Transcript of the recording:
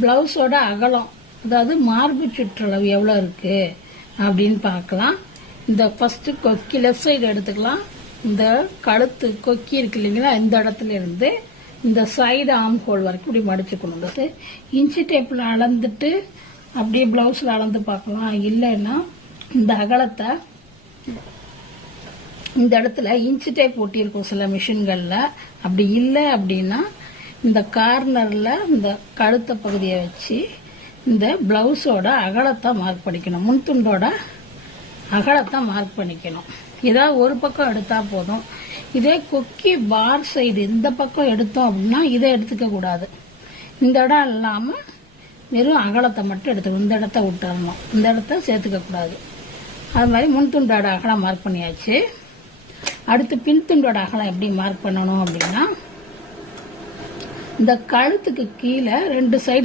ப்ளவுஸோட அகலம், அதாவது மார்பு சுற்றளவு எவ்வளோ இருக்குது அப்படின்னு பார்க்கலாம். இந்த ஃபஸ்ட்டு கொக்கி லெஃப்ட் சைடு எடுத்துக்கலாம். இந்த கழுத்து கொக்கி இருக்கு இல்லைங்களா, இந்த இடத்துல இருந்து இந்த சைடு ஆம் ஹோல் வரைக்கும் இப்படி மடிச்சுக்கணும். இந்த இன்ச்சு டேப்பில் அளந்துட்டு அப்படியே ப்ளவுஸில் அளந்து பார்க்கலாம். இல்லைன்னா இந்த அகலத்தை இந்த இடத்துல இன்ச்சு டேப் ஒட்டியிருக்கும் சில மிஷின்களில். அப்படி இல்லை அப்படின்னா இந்த கார்னரில் இந்த கழுத்த பகுதியை வச்சு இந்த ப்ளவுஸோட அகலத்தை மார்க் பண்ணிக்கணும். முன்துண்டோட அகலத்தை மார்க் பண்ணிக்கணும். ஏதாவது ஒரு பக்கம் எடுத்தால் போதும். இதே கொக்கி பார் சைடு இந்த பக்கம் எடுத்தோம் அப்படின்னா இதை எடுத்துக்க கூடாது. இந்த இடம் இல்லாமல் வெறும் அகலத்தை மட்டும் எடுத்துக்கணும். இந்த இடத்த விட்டுறணும், இந்த இடத்த சேர்த்துக்க கூடாது. அது மாதிரி முன்துண்டோட அகலம் மார்க் பண்ணியாச்சு. அடுத்து பின்துண்டோட அகலம் எப்படி மார்க் பண்ணணும் அப்படின்னா, இந்த கழுத்துக்கு கீழே 2 சைடு